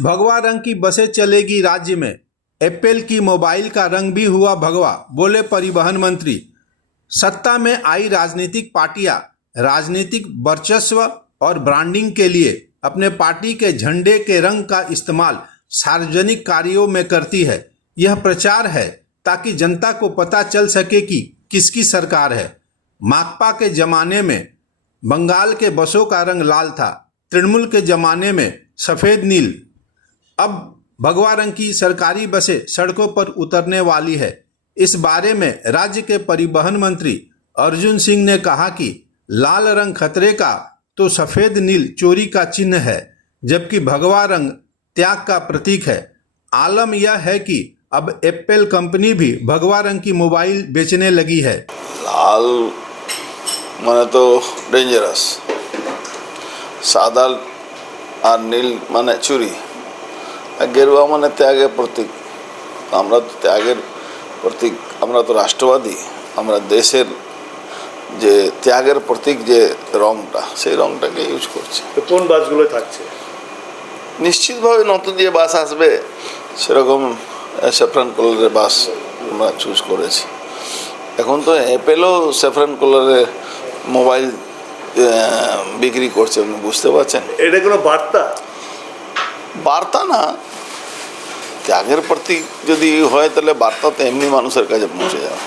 भगवा रंग की बसें चलेगी राज्य में। एप्पल की मोबाइल का रंग भी हुआ भगवा, बोले परिवहन मंत्री। सत्ता में आई राजनीतिक पार्टियां राजनीतिक वर्चस्व और ब्रांडिंग के लिए अपने पार्टी के झंडे के रंग का इस्तेमाल सार्वजनिक कार्यों में करती है। यह प्रचार है ताकि जनता को पता चल सके कि किसकी सरकार है। माकपा के जमाने में बंगाल के बसों का रंग लाल था, तृणमूल के जमाने में सफेद नील। अब भगवा रंग की सरकारी बसें सड़कों पर उतरने वाली है। इस बारे में राज्य के परिवहन मंत्री अर्जुन सिंह ने कहा कि लाल रंग खतरे का तो सफेद नील चोरी का चिन्ह है, जबकि भगवा रंग त्याग का प्रतीक है। आलम यह है कि अब एप्पल कंपनी भी भगवा रंग की मोबाइल बेचने लगी है। लाल माने तो डेंजरस, सादा और नील माने चुरी, गेरुआ माने त्यागेर प्रतीक। আমরা তো ত্যাগের প্রতীক, আমরা তো রাষ্ট্রবাদী। আমরা দেশের যে ত্যাগের প্রতীক যে রংটা, সেই রংটাকে ইউজ করছি। তো কোন বাসগুলো থাকছে? নিশ্চিতভাবে নতুন যে বাস আসবে সেরকম স্যাফরান কালারের বাস আমরা চুজ করেছি। এখন তো অ্যাপেলও স্যাফরান কালারের মোবাইল বিক্রি করছে, আপনি বুঝতে পারছেন। এটা কোনো বার্তা? বার্তা না, ত্যাগের প্রতীক যদি হয় তাহলে বার্তা তো এমনি মানুষের কাছে পৌঁছে যাবে।